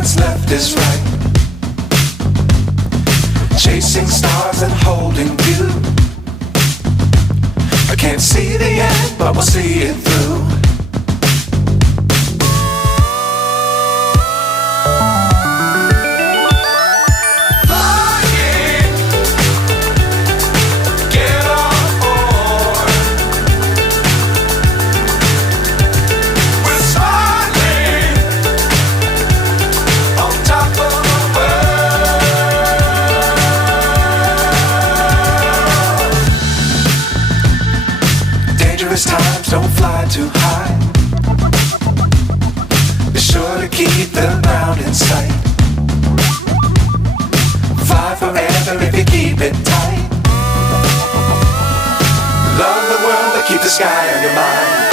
what's left is right. Chasing stars and holding you. I can't see the end, but we'll see it through. Times don't fly too high. Be sure to keep the ground in sight. Fly forever if you keep it tight. Love the world but keep the sky on your mind.